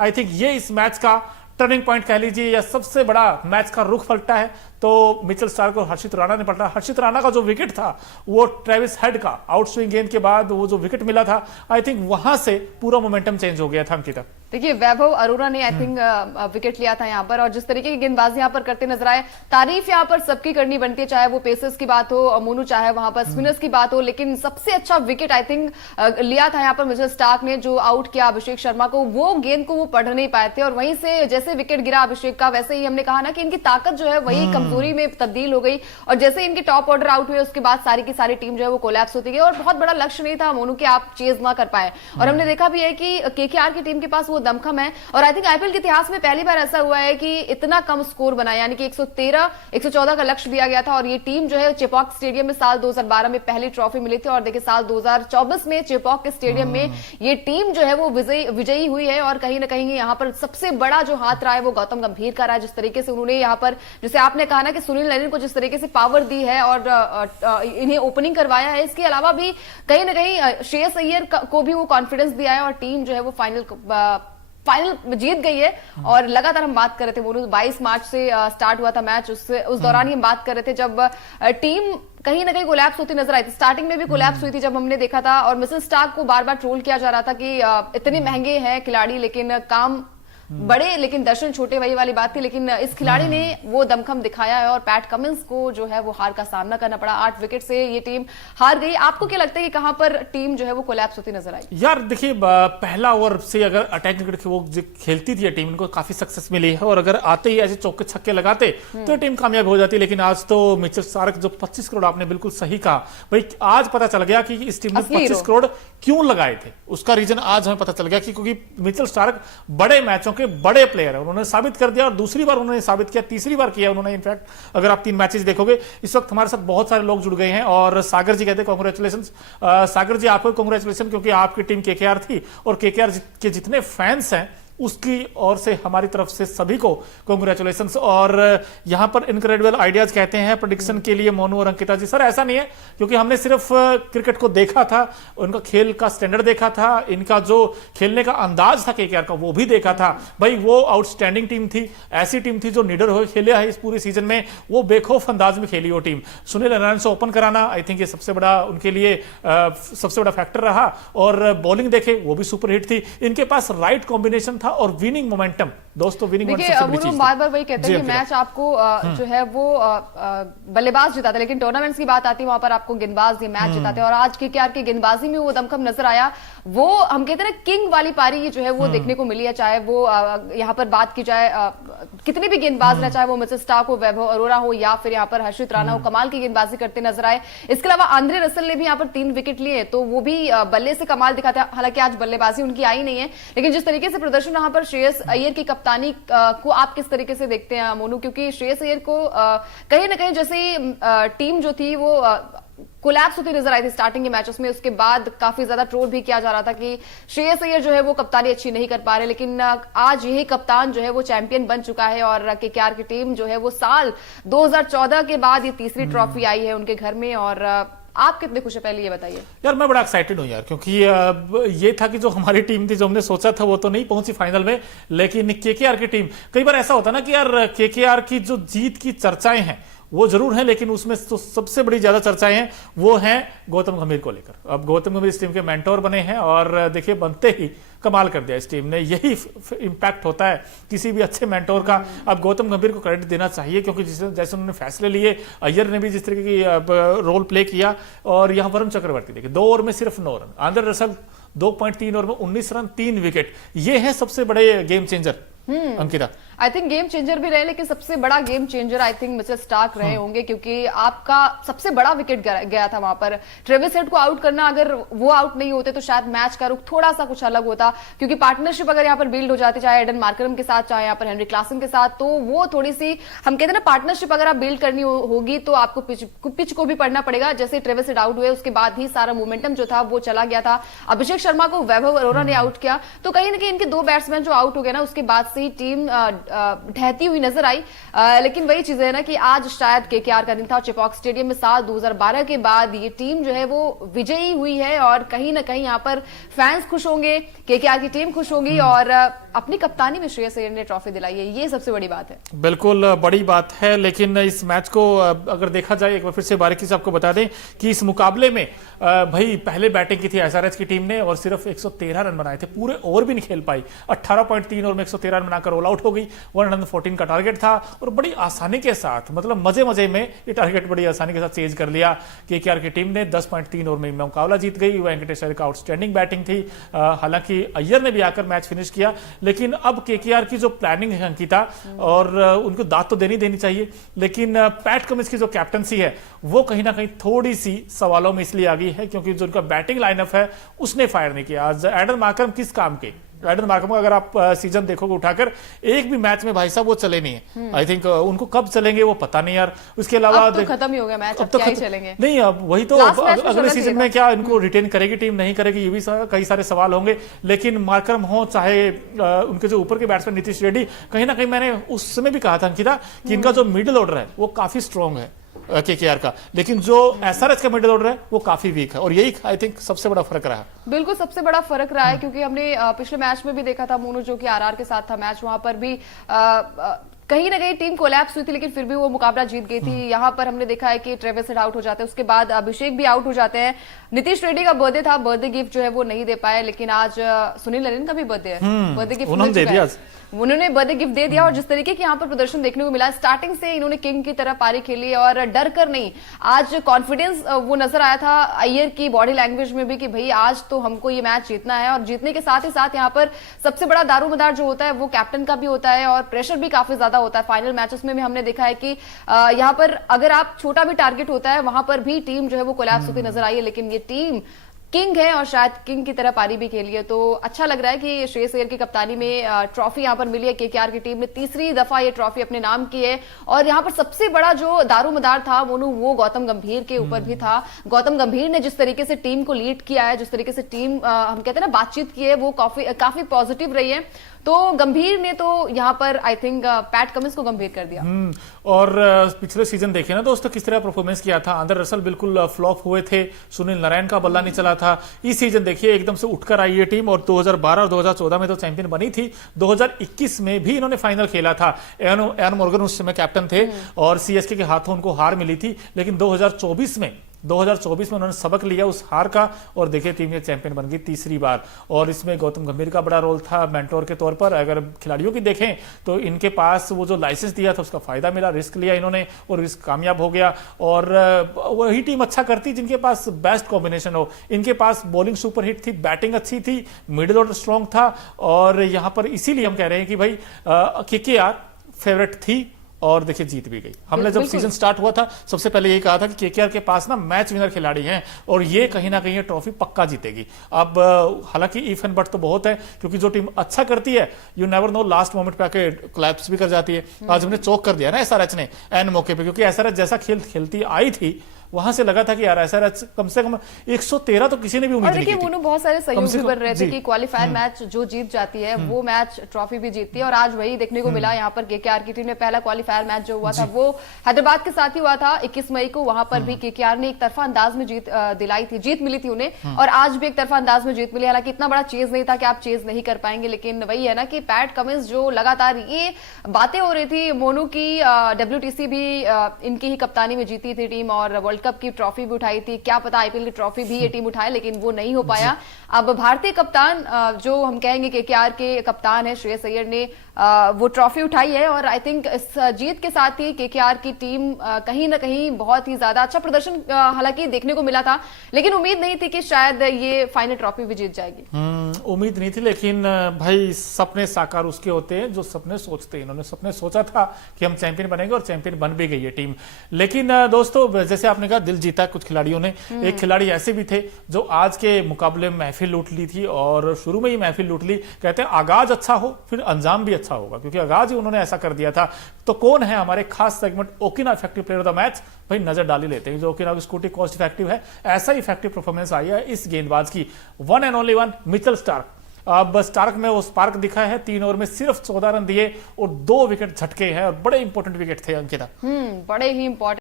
I think ये इस match का टर्निंग पॉइंट कह लीजिए या सबसे बड़ा मैच का रुख पलटा है। तो मिचेल स्टार्क और हर्षित राणा ने पलटा। हर्षित राणा का जो विकेट था वो ट्रेविस हेड का आउट स्विंग गेंद के बाद वो जो विकेट मिला था, आई थिंक वहां से पूरा मोमेंटम चेंज हो गया था अंकिता। देखिए वैभव अरोरा ने आई थिंक विकेट लिया था यहाँ पर, और जिस तरीके की गेंदबाजी यहाँ पर करते नजर आए, तारीफ यहाँ पर सबकी करनी बनती है, चाहे वो पेसर्स की बात हो मोनू, चाहे वहां पर स्पिनर्स की बात हो, लेकिन सबसे अच्छा विकेट आई थिंक लिया था यहाँ पर मिचेल स्टार्क ने, जो आउट किया अभिषेक शर्मा को। वो गेंद को वो पढ़ नहीं पाए थे, और वहीं से जैसे विकेट गिरा अभिषेक का, वैसे ही हमने कहा ना कि इनकी ताकत जो है वही कमजोरी में तब्दील हो गई, और जैसे इनके टॉप ऑर्डर आउट हुए उसके बाद सारी की सारी टीम जो है वो कोलैप्स होती गई। और बहुत बड़ा लक्ष्य नहीं था मोनू कि आप चेज ना कर पाए, और हमने देखा भी है कि केकेआर की टीम के पास वो दमखम है, और आई थिंक आईपीएल के इतिहास में पहली बार ऐसा हुआ है कि इतना कम स्कोर बना, यानी कि 114 का लक्ष्य दिया गया था, और ये टीम जो है चेपॉक स्टेडियम में साल 2012 में पहली ट्रॉफी मिली थी, और देखिए साल 2024 में चेपॉक के स्टेडियम में ये टीम जो है वो विजयी हुई है। और कहीं ना कहीं यहाँ पर सबसे बड़ा जो हाथ रहा है वो गौतम गंभीर का रहा है, जिस तरीके से उन्होंने यहाँ पर, जैसे आपने कहा ना कि सुनील नरेन को जिस तरीके से पावर दी है और इन्हें ओपनिंग करवाया है, इसके अलावा भी कहीं ना कहीं श्रेयस अय्यर को भी वो कॉन्फिडेंस दिया है, और टीम जो है वो फाइनल जीत गई है। और लगातार हम बात कर रहे थे, मोनू 22 मार्च से स्टार्ट हुआ था मैच, उस दौरान ही हम बात कर रहे थे जब टीम कहीं ना कहीं कोलैप्स होती नजर आई थी। स्टार्टिंग में भी कोलैप्स हुई थी जब हमने देखा था, और मिचेल स्टार्क को बार बार ट्रोल किया जा रहा था कि इतने महंगे हैं खिलाड़ी लेकिन काम बड़े, लेकिन दर्शन छोटे, वही वाली बात थी। लेकिन इस खिलाड़ी ने वो दमखम दिखाया है, और पैट कमिंस को जो है वो हार का सामना करना पड़ा। 8 विकेट से ये टीम हार गई। आपको क्या लगता है कि कहां पर टीम जो है वो कोलैप्स होती नजर आई? यार देखिए, पहला ओवर से अगर अटैकिंग क्रिकेट वो जो खेलती थी टीम, इनको काफी सक्सेस मिली है, और अगर आते ही ऐसे चौके छक्के लगाते तो टीम कामयाब हो जाती। लेकिन आज तो मिचेल स्टार्क जो 25 करोड़, आपने बिल्कुल सही कहा भाई, आज पता चल गया कि इस टीम ने 25 करोड़ क्यों लगाए थे। उसका रीजन आज हमें पता चल गया कि क्योंकि मिचेल स्टार्क बड़े मैचों के बड़े प्लेयर है, उन्होंने साबित कर दिया, और दूसरी बार उन्होंने साबित किया, तीसरी बार किया उन्होंने। इनफैक्ट अगर आप 3 मैचेस देखोगे, इस वक्त हमारे साथ बहुत सारे लोग जुड़ गए हैं, और सागर जी कहते हैं कांग्रेचुलेशन। सागर जी आपको कांग्रेचुलेशन, क्योंकि आपकी टीम केकेआर थी, और केकेआर के जितने फैंस हैं उसकी ओर से हमारी तरफ से सभी को कांग्रेचुलेशंस। और यहां पर इनक्रेडिबल आइडियाज कहते हैं प्रेडिक्शन के लिए मोनू और अंकिता जी। सर ऐसा नहीं है, क्योंकि हमने सिर्फ क्रिकेट को देखा था, उनका खेल का स्टैंडर्ड देखा था, इनका जो खेलने का अंदाज था केकेआर का वो भी देखा था। भाई वो आउटस्टैंडिंग टीम थी, ऐसी टीम थी जो निडर हो खेले है इस पूरे सीजन में, वो बेखौफ अंदाज में खेली वो टीम। सुनील नारायण से ओपन कराना आई थिंक ये सबसे बड़ा उनके लिए सबसे बड़ा फैक्टर रहा, और बॉलिंग देखे वो भी सुपर हिट थी। इनके पास राइट कॉम्बिनेशन था और विनिंग मोमेंटम। दोस्तों विनिंग मोमेंटम बार बार वही कहते हैं कि मैच आपको जो है वो बल्लेबाज जिताते, लेकिन टूर्नामेंट्स की बात आती है वहां पर आपको गेंदबाज ये मैच जिताते हैं। और आज केकेआर की गेंदबाजी में वो दमखम नजर आया, वो हम कहते हैं ना किंग वाली पारी जो है वो देखने को मिली है। चाहे वो यहाँ पर बात की जाए कितने भी गेंदबाज रहे, चाहे वो मिचेल स्टार्क हो, वैभव अरोरा हो, या फिर यहाँ पर हर्षित राणा हो, कमाल की गेंदबाजी करते नजर आए। इसके अलावा आंद्रे रसल ने भी यहाँ पर 3 विकेट लिए, तो वो भी बल्ले से कमाल दिखाते हैं। हालांकि आज बल्लेबाजी उनकी आई नहीं है, लेकिन जिस तरीके से प्रदर्शन यहाँ पर श्रेयस अय्यर की कप्तानी को आप किस तरीके से देखते हैं मोनू? क्योंकि श्रेयस अय्यर को कहीं ना कहीं जैसे टीम जो थी वो कोलैप्स होती नजर आई थी स्टार्टिंग के मैचेस में, उसके बाद काफी ज्यादा ट्रोल भी किया जा रहा था कि श्रेयस अय्यर जो है वो कप्तानी अच्छी नहीं कर पा रहे। लेकिन आज यही कप्तान जो है वो चैंपियन बन चुका है, और केकेआर की टीम जो है वो साल 2014 के बाद ये तीसरी ट्रॉफी आई है उनके घर में। और आप कितने खुश है, पहले ये बताइए। यार मैं बड़ा एक्साइटेड हूं यार, क्योंकि ये था कि जो हमारी टीम थी, जो हमने सोचा था वो तो नहीं पहुंची फाइनल में, लेकिन केकेआर की टीम, कई बार ऐसा होता ना कि यार केकेआर की जो जीत की चर्चाएं हैं वो जरूर है, लेकिन उसमें तो सबसे बड़ी ज्यादा चर्चाएं हैं वो हैं गौतम गंभीर को लेकर। अब गौतम गंभीर इस टीम के मेंटोर बने हैं, और देखिए बनते ही कमाल कर दिया इस टीम ने। यही इंपैक्ट होता है किसी भी अच्छे मेंटोर का। अब गौतम गंभीर को क्रेडिट देना चाहिए, क्योंकि जैसे उन्होंने फैसले लिए, अय्यर ने भी जिस तरीके की रोल प्ले किया, और यहाँ वरुण चक्रवर्ती देखिए 2 ओवर में सिर्फ 9 रन, आंद्रे रसल 2.3 ओवर में 19 रन 3 विकेट। ये है सबसे बड़े game changer Ankita. I think game changer भी रहे, लेकिन सबसे बड़ा game changer I think Mitchell Starc रहे होंगे, क्योंकि आपका सबसे बड़ा विकेट गया था वहां पर। ट्रेविस हेड को आउट करना, अगर वो आउट नहीं होते तो शायद मैच का रुख थोड़ा सा कुछ अलग होता, क्योंकि पार्टनरशिप अगर यहाँ पर बिल्ड हो जाती, चाहे एडन मार्करम के साथ, चाहे यहाँ पर हेनरी क्लासन के साथ, तो वो थोड़ी सी हम कहते हैं ना पार्टनरशिप अगर आप बिल्ड करनी होगी तो आपको पिच को भी पढ़ना पड़ेगा। जैसे ट्रेविस हेड आउट हुए उसके बाद ही सारा मोमेंटम जो था वो चला गया था। अभिषेक शर्मा को वैभव अरोरा ने आउट किया, तो कहीं ना कहीं इनके 2 बैट्समैन जो आउट हो गए ना, उसके बाद से ही टीम ढहती हुई नजर आई। लेकिन वही चीज है ना कि आज शायद केकेआर का दिन था। चेपॉक स्टेडियम में साल 2012 के बाद ये टीम जो है वो विजयी हुई है और कहीं ना कहीं यहाँ पर फैंस खुश होंगे, केकेआर की टीम खुश होगी और अपनी कप्तानी में श्रेयस अय्यर ने ट्रॉफी दिलाई है, ये सबसे बड़ी बात है। बिल्कुल बड़ी बात है। लेकिन इस मैच को अगर देखा जाए, एक बार फिर से बारीकी से आपको बता दें कि इस मुकाबले में भाई पहले बैटिंग की थी एसआरएच की टीम ने और सिर्फ 113 रन बनाए थे, पूरे ओवर भी नहीं खेल पाई। 18.3 ओवर में 113 रन बनाकर ऑल आउट हो गई। 114 का टारगेट था और बड़ी आसानी के साथ, मतलब मजे मजे में ये टारगेट बड़ी आसानी के साथ चेज कर लिया केकेआर की टीम ने। 10.3 ओवर में मुकाबला जीत गई। वेंकटेश अय्यर का आउटस्टैंडिंग बैटिंग थी। हालांकि अय्यर ने भी आकर मैच फिनिश किया, लेकिन अब केकेआर की जो प्लानिंग है अंकिता, और उनको दाद तो देनी चाहिए, लेकिन पैट कमिंस की जो कैप्टनसी है वो कहीं ना कहीं थोड़ी सी सवालों में इसलिए आ गई है क्योंकि जो उनका बैटिंग लाइनअप है उसने फायर नहीं किया। आज एडन मार्करम किस काम के? एडन मार्करम अगर आप सीजन देखोगे उठाकर, एक भी मैच में भाई साहब वो चले नहीं है। आई थिंक उनको कब चलेंगे वो पता नहीं यार। उसके अलावा अब तो खत्म ही हो गया मैच, अब क्या ही चलेंगे। नहीं, अब वही तो अगले सीजन में क्या इनको रिटेन करेगी टीम, नहीं करेगी, ये भी कई सारे सवाल होंगे। लेकिन मार्करम हो चाहे उनके जो ऊपर के बैट्समैन नीतीश रेड्डी, कहीं ना कहीं मैंने उस समय भी कहा था अंकिता कि इनका जो मिडिल ऑर्डर है वो काफी स्ट्रॉन्ग है केकेआर का, लेकिन जो एसआरएच का मिडिल ऑर्डर है वो काफी वीक है और यही आई थिंक सबसे बड़ा फर्क रहा। बिल्कुल सबसे बड़ा फर्क रहा है क्योंकि हमने पिछले मैच में भी देखा था मोनू, जो कि आरआर के साथ था मैच, वहां पर भी कहीं ना कहीं टीम कोलैप्स हुई थी लेकिन फिर भी वो मुकाबला जीत गई थी। यहाँ पर हमने देखा है कि ट्रेविस हेड आउट हो जाते हैं, उसके बाद अभिषेक भी आउट हो जाते हैं। नीतीश रेड्डी का बर्थडे था, बर्थडे गिफ्ट जो है वो नहीं दे पाए, लेकिन आज सुनील नरेन का भी बर्थडे है, बर्थडे गिफ्ट उन्होंने बर्थडे गिफ्ट दे दिया। और जिस तरीके की यहाँ पर प्रदर्शन देखने को मिला, स्टार्टिंग से इन्होंने किंग की तरह पारी खेली और डर कर नहीं, आज कॉन्फिडेंस वो नजर आया था अय्यर की बॉडी लैंग्वेज में भी कि भाई आज तो हमको ये मैच जीतना है। और जीतने के साथ ही साथ यहाँ पर सबसे बड़ा दारोमदार जो होता है वो कैप्टन का भी होता है और प्रेशर भी काफी ज्यादा होता है। फाइनल मैचेस में भी हमने देखा है कि यहाँ पर अगर आप छोटा भी टारगेट होता है वहां पर भी टीम जो है वो कोलैप्स होती नजर आई है, लेकिन ये टीम किंग है और शायद किंग की तरह पारी भी खेली है। तो अच्छा लग रहा है कि श्रेयस अय्यर की कप्तानी में ट्रॉफी यहां पर मिली है। केकेआर की टीम ने तीसरी दफा ये ट्रॉफी अपने नाम की है और यहां पर सबसे बड़ा जो दारोमदार था वो गौतम गंभीर के ऊपर भी था। गौतम गंभीर ने जिस तरीके से टीम को लीड किया है, जिस तरीके से टीम हम कहते हैं ना बातचीत की है, वो काफी पॉजिटिव रही है। तो गंभीर ने तो यहाँ पर आई थिंक पैट कमिंस को गंभीर कर दिया। और पिछले सीजन देखे ना दोस्तों किस तरह परफॉर्मेंस किया था। आंद्रे रसल बिल्कुल फ्लॉप हुए थे, सुनील नारायण का बल्ला नहीं चला था। इस सीजन देखिए एकदम से उठकर आई ये टीम और 2012 और 2014 में तो चैंपियन बनी थी। 2021 में भी इन्होंने फाइनल खेला था। एन मॉर्गन उस समय कैप्टन थे और सीएसके के हाथों उनको हार मिली थी, लेकिन 2024 में उन्होंने सबक लिया उस हार का और देखिए टीम ये चैंपियन बन गई तीसरी बार। और इसमें गौतम गंभीर का बड़ा रोल था मेंटोर के तौर पर। अगर खिलाड़ियों की देखें तो इनके पास वो जो लाइसेंस दिया था उसका फायदा मिला, रिस्क लिया इन्होंने और रिस्क कामयाब हो गया। और वही टीम अच्छा करती जिनके पास बेस्ट कॉम्बिनेशन हो। इनके पास बॉलिंग सुपर हिट थी, बैटिंग अच्छी थी, मिडिल ऑर्डर स्ट्रॉन्ग था और यहां पर इसीलिए हम कह रहे हैं कि भाई केकेआर फेवरेट थी और देखिए जीत भी गई। हमने जब सीजन स्टार्ट हुआ था सबसे पहले यही कहा था कि केकेआर के पास ना मैच विनर खिलाड़ी हैं और ये कहीं ना कहीं ये ट्रॉफी पक्का जीतेगी। अब हालांकि इफ एंड बट तो बहुत है क्योंकि जो टीम अच्छा करती है you never know, last moment पे आके कोलैप्स भी कर जाती है। आज हमने चौक कर दिया ना एसआरएच ने एन मौके पे, क्योंकि एसआरएच जैसा खेलती आई थी वहां से लगा था कि यार एसआरएच कम से कम 113 तो किसी ने भी उम्मीद नहीं की थी। बहुत सारे सहयोग भी बन रहे थे कि क्वालिफायर मैच जो जीत जाती है वो मैच ट्रॉफी भी जीतती है और आज वही देखने को मिला। यहाँ पर केकेआर की टीम ने पहला क्वालिफायर मैच जो हुआ था वो हैदराबाद के साथ ही हुआ था 21 मई को। वहां पर भी केकेआर ने एक तरफा अंदाज में जीत मिली थी उन्हें और आज भी एक तरफा अंदाज में जीत मिली। हालांकि इतना बड़ा चेज नहीं था कि आप चेज नहीं कर पाएंगे, लेकिन वही है ना कि पैट कमिंस जो लगातार ये बातें हो रही थी मोनू की, WTC भी इनकी ही कप्तानी में जीती थी टीम और वर्ल्ड कप की ट्रॉफी भी उठाई थी, क्या पता आईपीएल की ट्रॉफी भी ये टीम उठाए, लेकिन वो नहीं हो पाया। अब भारतीय कप्तान जो हम कहेंगे केकेआर के कप्तान है श्रेयस अय्यर ने वो ट्रॉफी उठाई है और आई थिंक इस जीत के साथ ही केकेआर की टीम कहीं ना कहीं बहुत ही ज्यादा अच्छा प्रदर्शन हालांकि देखने को मिला था, लेकिन उम्मीद नहीं थी कि शायद ये फाइनल ट्रॉफी भी जीत जाएगी। उम्मीद नहीं थी, लेकिन भाई सपने साकार उसके होते हैं जो सपने सोचते हैं। इन्होंने सपने सोचा था कि हम चैंपियन बनेंगे और चैंपियन बन भी गई है टीम। लेकिन दोस्तों जैसे आपने कहा दिल जीता कुछ खिलाड़ियों ने। एक खिलाड़ी ऐसे भी थे जो आज के मुकाबले में महफिल लूट ली थी और शुरू में ही महफिल लूट ली। कहते हैं आगाज अच्छा हो फिर अंजाम भी अच्छा होगा, क्योंकि आगाज ही उन्होंने ऐसा कर दिया था। तो कौन है हमारे खास सेगमेंट ओकिना effective player of the match, भाई नजर डाल ही लेते हैं। जो ओकिना की स्कूटी कॉस्ट इफेक्टिव है, ऐसा इफेक्टिव परफॉर्मेंस आई है इस गेंदबाज की, one and only one Mitchell Starc. अब स्टार्क में वो स्पार्क दिखा है, 3 ओवर में सिर्फ 14 रन दिए और 2 विकेट झटके हैं और बड़े इंपॉर्टेंट विकेट थे अंकिता। बड़े ही इंपॉर्टेंट